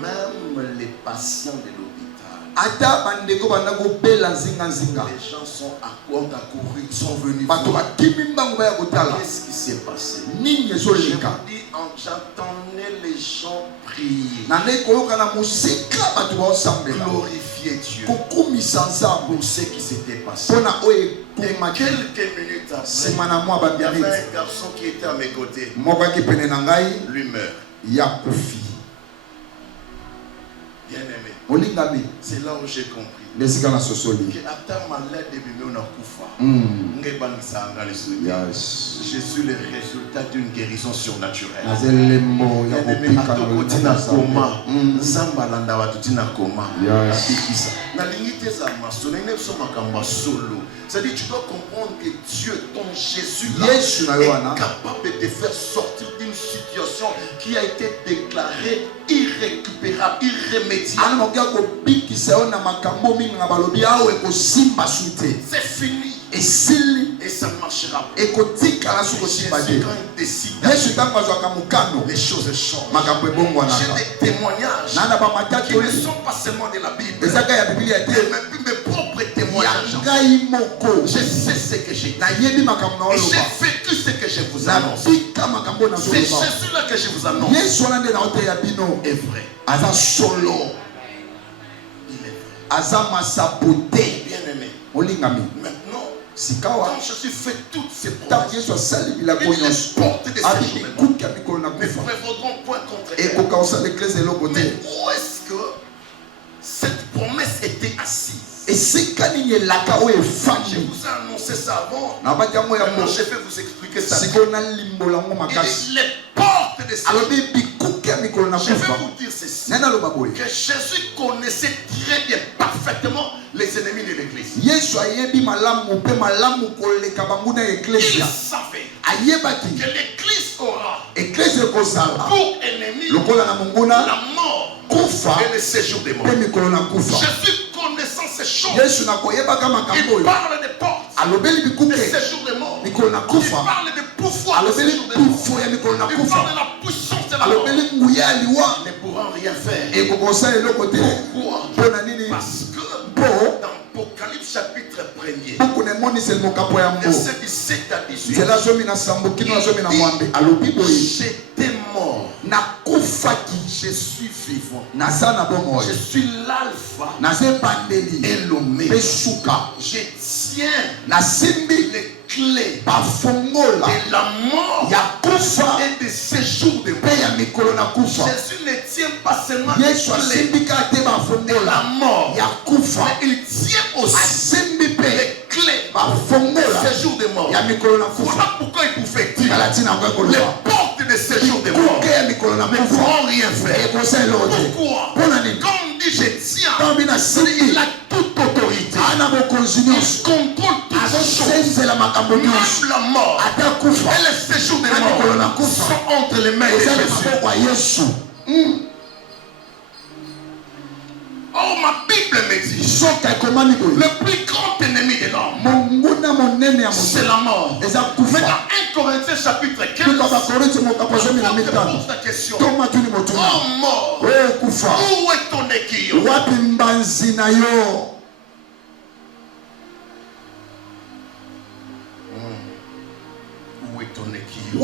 même les patients de l'hôpital, les gens sont accourus, ils sont venus. Qu'est-ce qui s'est passé? J'entendais les gens prier, glorifier Dieu pour ce qui s'était passé. Et quelques minutes après, il y avait un garçon qui était à mes côtés. Lui meurt. Bien-aimé, c'est là où j'ai compris que attends malade de bimé on a kufa. Je suis le résultat d'une guérison surnaturelle. Bien-aimé, atokoti na koma, nzamba landa watuti na koma. Abikisa. Na lingite za maso, na inepso makamba solo. C'est-à-dire tu dois comprendre que Dieu, ton Jésus là, est capable de te faire sortir d'une situation qui a été déclarée irrécupérable, irrémédiable. C'est fini. Et ça ne marchera pas. Et quand il décide, les choses changent. J'ai des témoignages qui ne sont pas seulement de la Bible, mais mes propres témoignages. Je sais ce que j'ai dit. Et j'ai vécu ce que je vous annonce. C'est Jésus-là que je vous annonce. Est vrai. Il est vrai. Bien-aimé. Maintenant, quand Jésus fait toutes ces promesses, il les porte de ces jours ne prévaudront point contre elle. Mais où est-ce que cette promesse était assise? vous ai annoncé ça avant. Maintenant, je vais vous expliquer ça. Et les portes de je vais vous dire ceci. Que Jésus connaissait très bien, parfaitement les ennemis de l'église. Il savait que l'église aura pour ennemi la mort et le séjour des morts. Jésus connaissant ces choses, il parle des portes, des séjours des morts. Il parle des pouvoirs des séjours des morts. Il parle de la puissance de la mort. Ils ne pourront rien faire. Pourquoi? Parce que dans Apocalypse chapitre 1er, verset 17 à 18, j'étais mort, je suis vivant, je suis l'alpha et l'oméga, je tiens les clés de la mort et des séjours de mort. Jésus ne tient pas seulement les clés de la mort, mais il tient aussi les clés des séjours de mort. Voilà pourquoi il pouvait dire les portes des séjours de mort ne pourront rien faire. Pourquoi? Quand on dit je tiens, il a toute autorité. Il contrôle toutes choses. Même la mort et les séjours de mort sont entre les mains de Jésus. Oh, ma Bible me dit le plus grand ennemi de l'homme, c'est la mort. Mais dans 1 Corinthiens chapitre 15, on pose la question: oh mort, où est ton équillon? Où est ton équillon?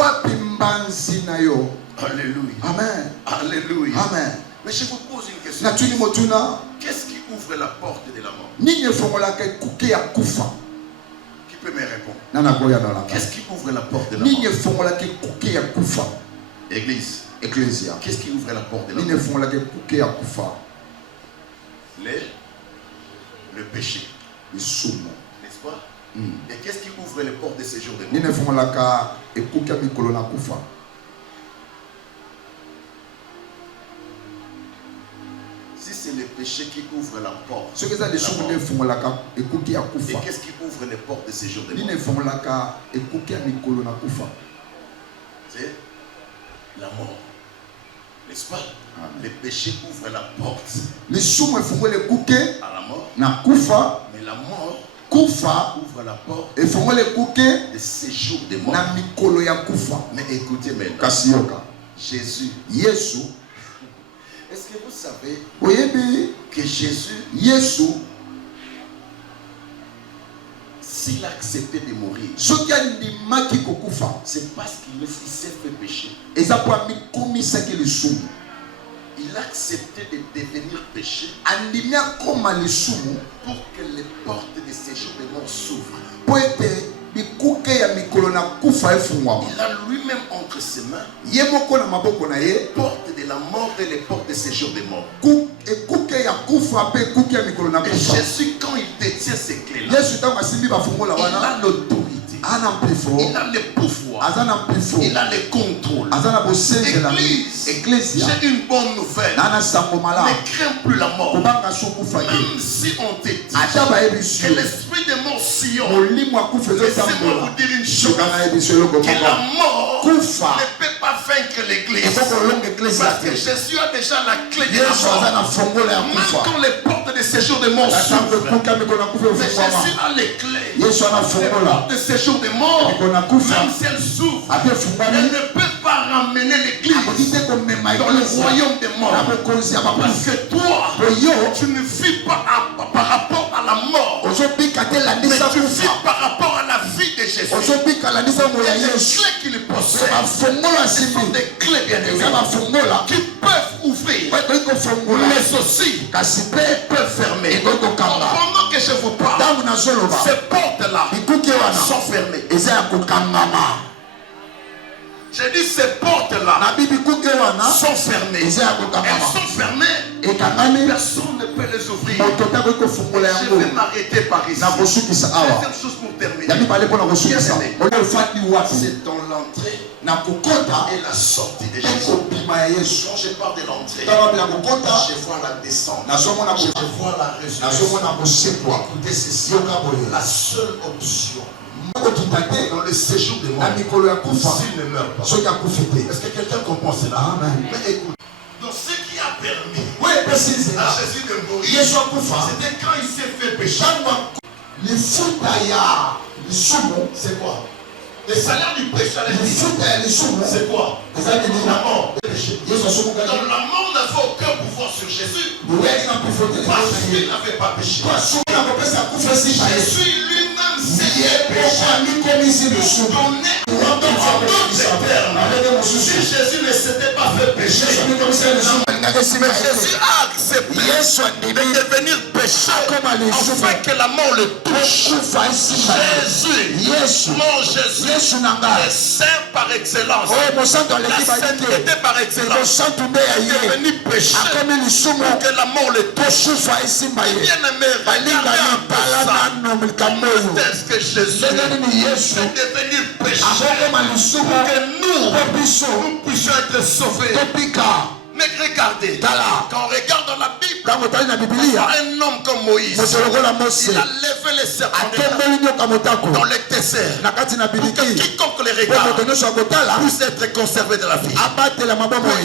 Alléluia. Amen. Alléluia. Amen. Mais je vous pose une question. Qu'est-ce qui ouvre la porte de la mort? Qui peut me répondre? Qu'est-ce qui ouvre la porte de la mort? Église. Ecclésia. Qu'est-ce qui ouvre la porte de la mort? Le péché. N'est-ce pas? Et qu'est-ce qui ouvre les portes de ces jours de mort? C'est le péché qui ouvre la porte. Et qu'est-ce qui ouvre les portes de ces jours de mort? C'est la mort. N'est-ce pas? Le péché ouvre la porte à la mort. Mais la mort ouvre la porte de ces jours de mort. Mais écoutez maintenant. Jésus. Est-ce que vous savez que Jésus, s'il a accepté de mourir, c'est parce qu'il s'est fait pécher. Il a accepté de devenir péché pour que les portes de ces jours de mort s'ouvrent. Il a lui-même entre ses mains les portes de la mort et les portes de ces jours de mort. Et Jésus, quand il détient ces clés-là, il a l'autorité. Il a le pouvoir. Il a le contrôle. Église, j'ai une bonne nouvelle. Ne crains plus la mort. Même si on te dit que l'esprit de mort sillonne, laissez-moi vous dire une chose: que la mort ne peut pas vaincre l'église. Parce que Jésus a déjà la clé de la mort. Même quand les portes de séjour de mort s'ouvrent, Jésus a les clés. Les portes de séjour de mort, même si elles s'ouvrent, elles ne peuvent pas ramener l'église dans le royaume des morts. Parce que toi, tu ne vis pas par rapport à la mort, mais tu vis par rapport à la vie de Jésus. Il y a des clés qu'il possède. Ce sont des clés bien aimées qui peuvent ouvrir, mais aussi peuvent fermer. Pendant que je vous parle, ces portes-là sont fermées. J'ai dit ces portes portes-là sont fermées. Elles sont fermées. Personne ne peut les ouvrir. Je vais m'arrêter par ici. Deuxième chose pour terminer. C'est dans l'entrée et la sortie de Jésus. Quand je parle de l'entrée, je vois la descente. Je vois la résurrection. Écoutez ceci. La seule option dans le séjour de mort, s'il ne meurt pas. Est-ce que quelqu'un comprend cela? Mais écoute, donc ce qui a permis à Jésus de mourir, c'était quand il s'est fait pécher. C'est quoi? Le salaire du péché, c'est quoi? La mort. Donc la mort n'avait aucun pouvoir sur Jésus parce qu'il n'avait pas péché. Jésus lui-même s'est péché pour donner si Jésus ne s'était pas fait pécher, mais Jésus a accepté de devenir pécheur afin que la mort le touche. Jésus, mon Jésus, le saint par excellence, la sainteté par excellence, est devenu pécheur pour que la mort le touche. Bien-aimé, regardez un peu ça. Comment est-ce que Jésus est devenu pécheur pour que nous puissions être sauvés? Mais regardez, quand on regarde dans la Bible, un homme comme Moïse, il a levé les serpents dans les desserts pour que quiconque les regarde puisse être conservé de la vie, puisse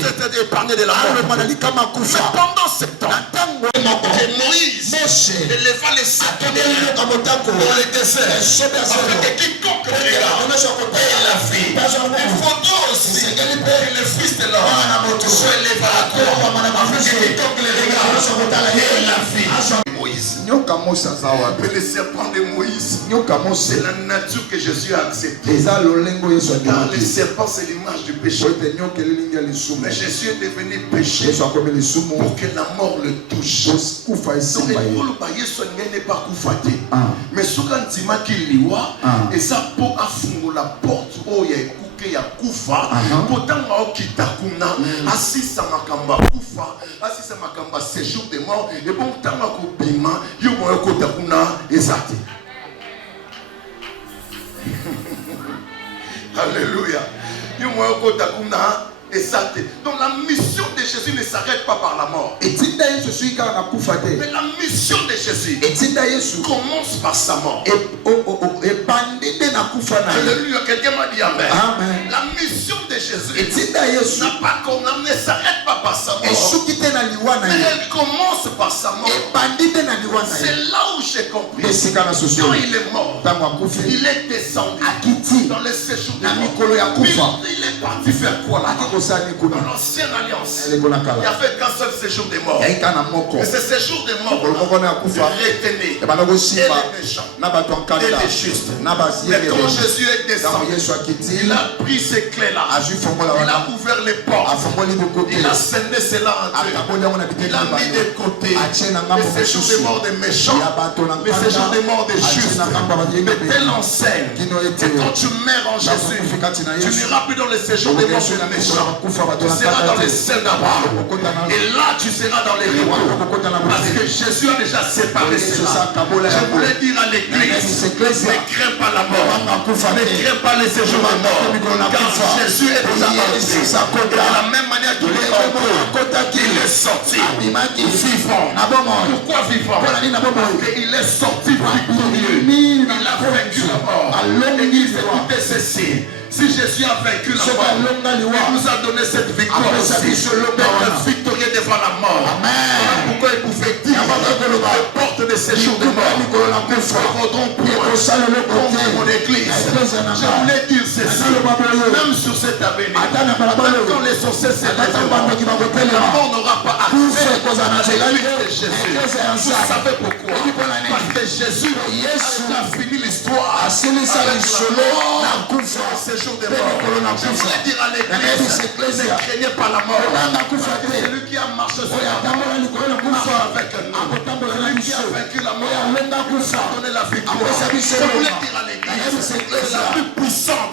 être épargné de la mort. Mais pendant ce temps, Moïse éleva les serpents dans les desserts afin que quiconque les regarde ait la vie. Il faudra aussi que le Fils de l'homme soit élevé à la cour afin que quiconque les regarde ait la vie. Moïse. Mais le serpent de Moïse, c'est la nature que Jésus a acceptée. Car le serpent, c'est l'image du péché. Mais Jésus est devenu péché pour que la mort le touche. Donc, il n'est pas koufaté. Mais ce qu'on dit, et ça pour affronter la porte où il y a ya kufa potanga okita kuna asisa makamba kufa asisa makamba séjour de mort et bon tanga ko bima yo moyo kota kuna ezate. Alléluia. Yo moyo kota kuna ezate. Donc la mission de Jésus ne s'arrête pas par la mort. Mais la mission de Jésus commence par sa mort. Alléluia, quelqu'un m'a dit amen. La mission de Jésus ne s'arrête pas par sa mort, mais elle commence par sa mort. C'est là où j'ai compris. Quand il est mort, il est descendu dans le séjour de mort. Il est parti faire quoi là? Dans l'ancienne alliance, il n'y avait qu'un seul séjour de mort. Et ce séjour de mort retenait et les méchants et les justes. Mais quand Jésus est descendu, il a pris ces clés-là, il a ouvert les portes, il a scellé cela en Dieu, il a mis de côté les séjours de mort des méchants, les séjours de mort des justes. Mais telle enseigne que quand tu meurs en Jésus, tu n'iras plus dans les séjours de mort des méchants. Tu seras dans les selles d'Abraham. Et là, tu seras dans les rideaux. Parce que Jésus a déjà séparé cela. Je voulais dire à l'église, ne crains pas la mort. Ne crains pas les séjours de mort. Car Jésus est déjà entré. De la même manière qu'il est entré, il est sorti vivant. Pourquoi vivant? Parce qu'il est sorti victorieux. Il a vaincu la mort. L'église, écoutez ceci. Si Jésus a vaincu la mort, il nous a donné cette victoire aussi, d'être victorieux devant la mort. Voilà pourquoi il pouvait dire les portes de séjour de mort ne fraudront point contre mon église. Je voulais dire ceci, même sur cette avenue, même quand les sorciers se lèveront, la mort n'aura pas accès à l'église de Jésus. Vous savez pourquoi? Parce que Jésus a fini l'histoire avec la mort séjour de mort. Je voulais dire à l'église, ne craignez pas la mort. Celui qui a marché sur la mort marche avec nous. Celui qui a vaincu la mort a donné la victoire. Je voulais dire à l'église, c'est la plus puissante.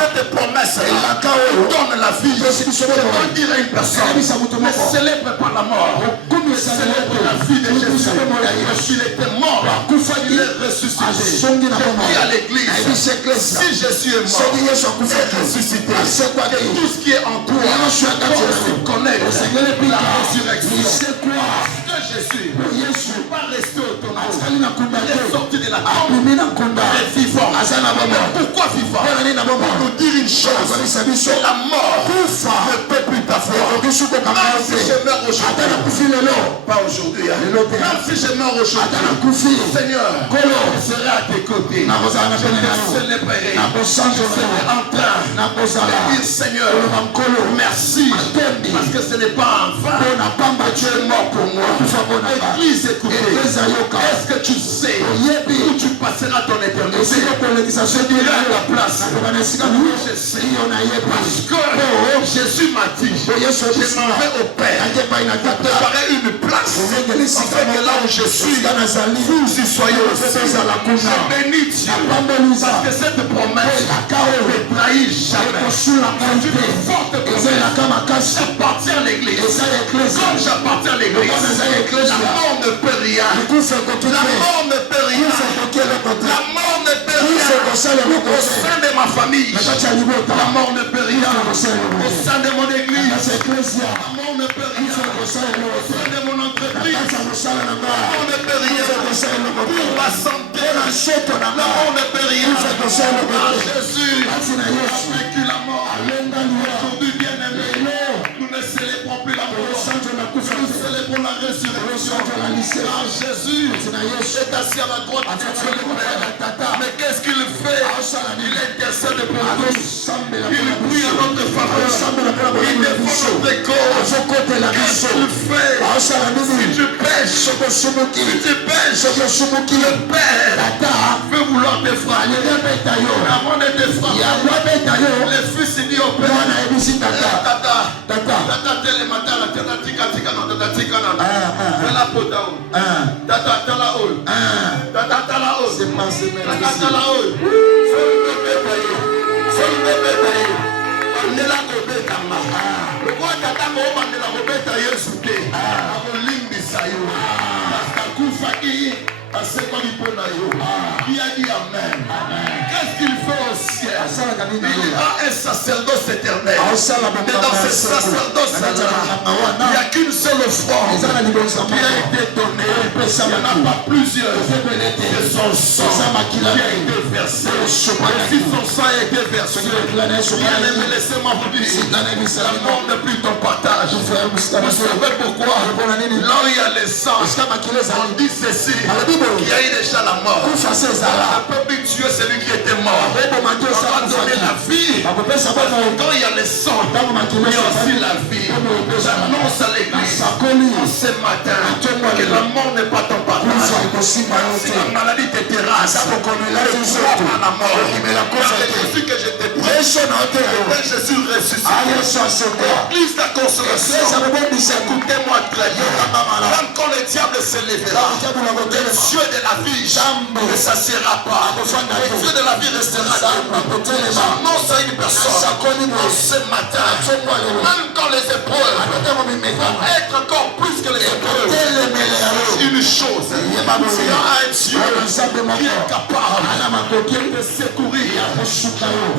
Cette cette promesse donne la vie. Je peux dire à une personne, ne célèbre pas la mort. Célèbre la vie de Jésus. Il était mort. Il est ressuscité. Je dis à l'église, si Jésus est mort, il est ressuscité. Et tout ce qui est en toi, on connaît la résurrection. Parce que Jésus n'est pas resté au tombeau. Il est sorti de la tombe. Il est vivant. Pourquoi vivant? Pour nous dire une chose, c'est la mort ne peut plus t'avoir. Même si je meurs aujourd'hui, pas aujourd'hui, même si je meurs aujourd'hui, Seigneur, je serai à tes côtés. Je te célébrerai. Je serai en train de dire, Seigneur, merci, parce que ce n'est pas en vain que tu es mort pour moi. Église, écoutez, est-ce que tu sais où tu passeras ton éternité? Je dirai à ta place, je sais, parce que Jésus m'a dit, je m'en vais au Père, je préparer une place, afin que là où je suis, vous y soyez aussi. Je bénis Dieu, parce que cette promesse ne trahit jamais. C'est une forte promesse. J'appartiens à l'église. Comme j'appartiens à l'église, la mort ne peut rien. La mort ne peut rien. La mort ne peut rien. Au sein de ma famille, la mort ne peut rien. Au sein de mon église, la mort ne peut rien. Au sein de mon entreprise, la mort ne peut rien. Pour ma santé, la mort ne peut rien. Jésus a vaincu la mort. Aujourd'hui, bien aimé, nous ne célébrons plus la mort. Nous célébrons la résurrection. Car Jésus est assis à la droite du Père. Mais qu'est-ce qu'il fait? Il intercède pour nous. Il prie à notre faveur. Il défend notre cause. Qu'est-ce qu'il fait? Si tu pêches, le Père veut vouloir te frapper. Avant de te frapper, le Fils dit au Père, Tata, telle matin, qui a dit Amen. Qu'est-ce qu'il fait au ciel? Il a un sacerdoce éternel. Mais dans ce sacerdoce, il n'y a qu'une seule offrande qui a été donnée. Il n'y en a pas plusieurs. C'est son sang qui a été versé. Et si son sang a été versé, bien-aimé, laissez-moi vous dire, la mort n'est plus ton partage. Vous savez pourquoi? Là où il y a le sang, on dit ceci, il y a eu déjà la mort. Le peuple Dieu, c'est lui qui était mort. On va donner la vie. Quand il y a le sang, il y a aussi la vie. J'annonce à l'église ce matin que la mort n'est pas ton partage. Si la maladie te terrasse, ne crois pas à la mort. Car le Jésus que je te prêche est Jésus ressuscité. L'église de la consolation, écoutez-moi très bien. Même quand le diable se lèvera, le Dieu de la vie ne s'assiera pas. Le Dieu de la vie restera debout. J'annonce à une personne ce matin, même quand les épreuves vont être encore plus que les épreuves, une chose, il y a un Dieu qui est capable de secourir.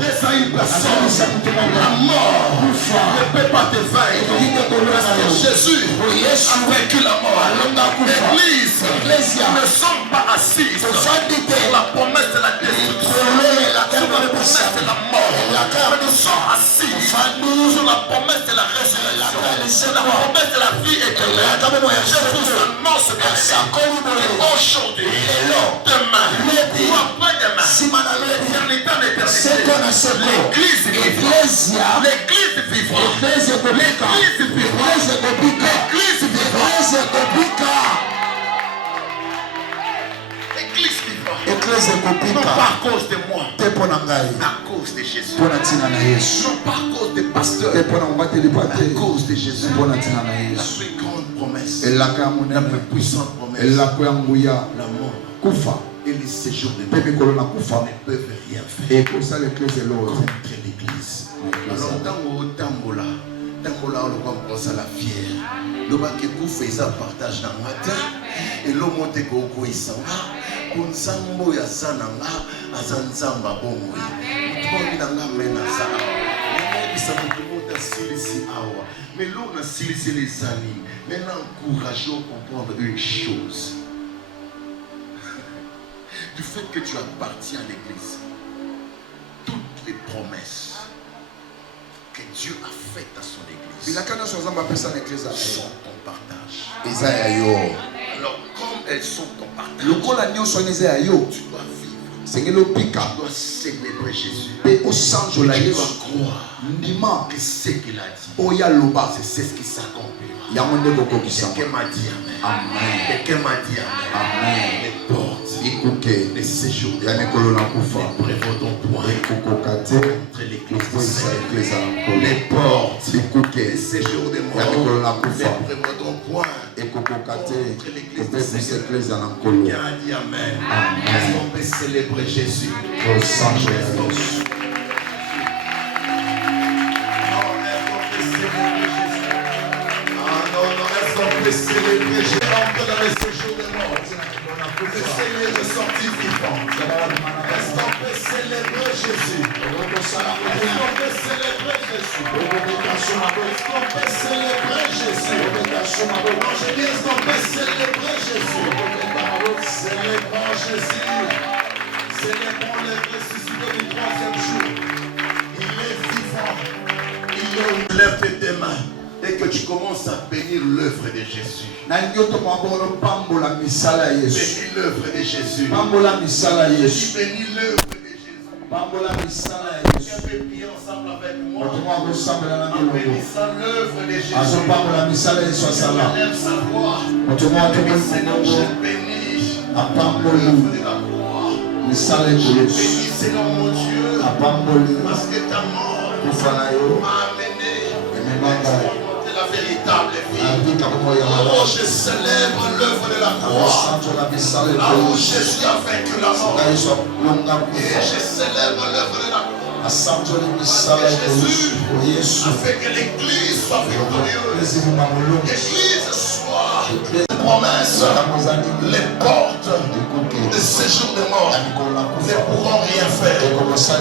Laisse à une personne, la mort ne peut pas te vaincre, parce que Jésus a vaincu la mort. L'église ne sommes pas assis sur la promesse de la destruction, sur la promesse de la mort, mais nous sommes assis sur la promesse de la résurrection, sur la promesse de la vie éternelle. Je vous annonce aujourd'hui, demain, ou après-demain, l'éternité d'éternité, l'église vivra, l'église vivra, l'église vivra, l'église vivra. Non pas à cause de moi, mais à cause de Jésus. Non pas à cause des pasteurs, mais à cause de Jésus. La plus grande promesse, la plus puissante promesse, la mort et les séjours de Dieu ne peuvent rien faire contre l'église. Alors, tambola, on pense à la fière. Le bac est fait ça partage dans le matin. Et l'homme monte koko isanga. Kunsambo ya sananga, azanzamba bongo. Mutumobi nanga mena sa awa. Bisa mutumobi silisi awa. Mais l'on a silisi les amis. Maintenant, encourageons à comprendre une chose. Du fait que tu appartiens à l'église, toutes les promesses que Dieu a faites à son église sont ton partage. Alors, comme elles sont ton partage, tu dois vivre. Tu dois célébrer Jésus. Et tu dois croire que ce qu'il a dit, c'est ce qui s'accomplira. Quelqu'un m'a dit Amen. Quelqu'un m'a dit Amen. Les portes, les séjours, les prévaudons point contre l'église. Les portes, les séjours des morts, les prévaudons point contre l'église. Quelqu'un a dit Amen. Est-ce qu'on peut célébrer Jésus? Célébrer Jésus entre dans les séjours des morts. Le Seigneur est sorti vivant. Est-ce qu'on peut célébrer Jésus? Est-ce qu'on peut célébrer Jésus? Est-ce qu'on peut célébrer Jésus? Non, je dis, est-ce qu'on peut célébrer Jésus? Célébrons Jésus. Célébrons le ressuscité du troisième jour. Il est vivant. Il est. Lève tes mains. Et que tu commences à bénir l'œuvre de Jésus. Bénis l'œuvre de Jésus. Bénis l'œuvre de Jésus. Tu peux prier ensemble avec moi. En bénissant l'œuvre de Jésus. Lève sa voix. Seigneur, je bénis l'œuvre de la croix. Je bénis, Seigneur mon Dieu, parce que ta mort m'a amené la véritable vie. Oh, je célèbre l'œuvre de la croix. Là où Jésus a vaincu la mort. Et je célèbre l'œuvre de la croix. Parce que Jésus a fait que l'église soit victorieuse. L'église soit promesse. Les portes de séjour des morts ne pourront rien faire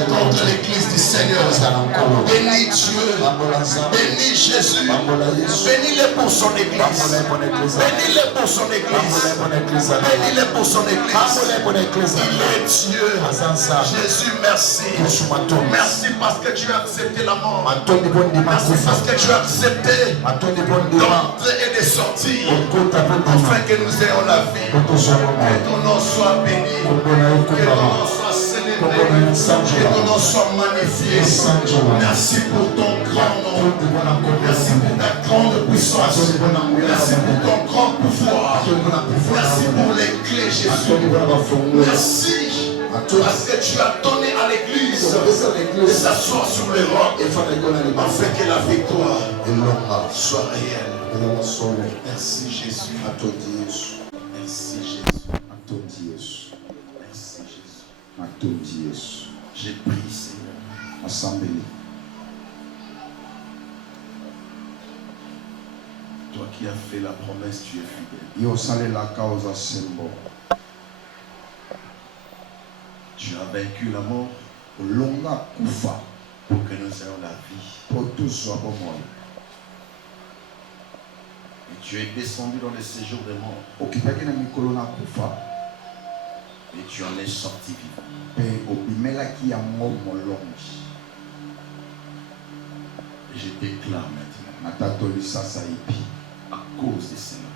contre l'église du Seigneur. Bénis Dieu, bénis Jésus, bénis-les pour son église, bénis-les pour son église, bénis-les pour son église. Il est Dieu. Jésus, merci. Merci parce que tu as accepté la mort. Merci parce que tu as accepté d'entrer et de sortir afin que nous ayons la vie. Que ton nom soit béni, que ton nom soit célébré, que ton nom soit magnifié. Merci pour ton grand nom. Merci pour ta grande puissance. Merci pour ton grand pouvoir. Merci pour les clés, Jésus. Merci parce que tu as donné à l'église de s'asseoir sur les rocs afin que la victoire soit réelle. Merci Jésus. Merci Jésus. Merci Jésus. J'ai pris, Seigneur. Toi qui as fait la promesse, tu es fidèle. Tu as vaincu la mort pour que nous ayons la vie. Et tu es descendu dans les séjours des morts. Et tu en es sorti vivant. Et je déclare maintenant, à cause de cela,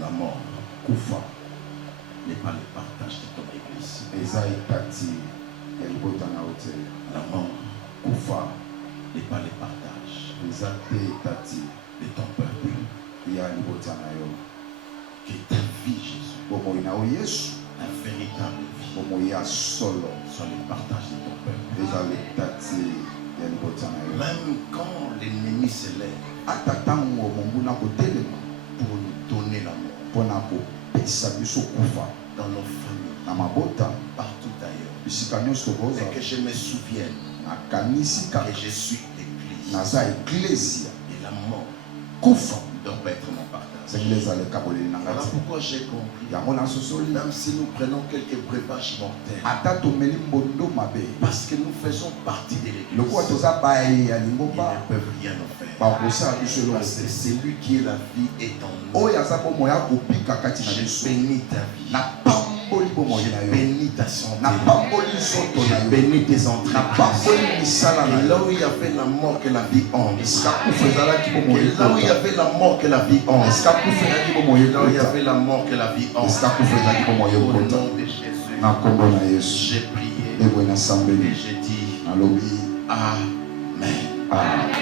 la mort n'est pas le partage de ton église. La mort n'est pas le partage de ton peuple. Que ta vie, Jésus, la véritable vie, soit le partage de ton peuple. Même quand l'ennemi se lève pour nous donner la mort, dans nos familles, na mabota partout ailleurs. bisika nyonso tokoza Et que je me souvienne nakanisi que kaka je suis l'église. naza eklesia Et la mort kufa doit être mon partage. sengeli ezaleka boleli na Voilà ngai te. pourquoi j'ai compris. yango nasosoli Même si nous prenons quelques breuvages mortels, ata tomeli mbondo mabe parce que nous faisons partie de lokola l'église, toza baye ya ils lingomba ne peuvent rien nous faire. bakosala biso eloko Parce que te celui qui est la vie est en nous. oyo aza bomoi ya kopika kati na Je biso bénis ta vie. napamboli bomoi na Je yo bénis ta santé. napamboli nzoto na Je yo bénis tes entrées. napamboli misala na Et yo là où il y avait la mort que la vie entre. esika kufa ezalaki bomoi Et là où il y avait la mort que la vie entre. esika kufa ezalaki bomoi Là où il y ekota avait la mort que la vie entre. esika kufa ezalaki bomoi Au ekota nom de Jésus, na nkombo na yesu j'ai prié ebwe et nasambeli j'ai dit nalobi Amen. amen.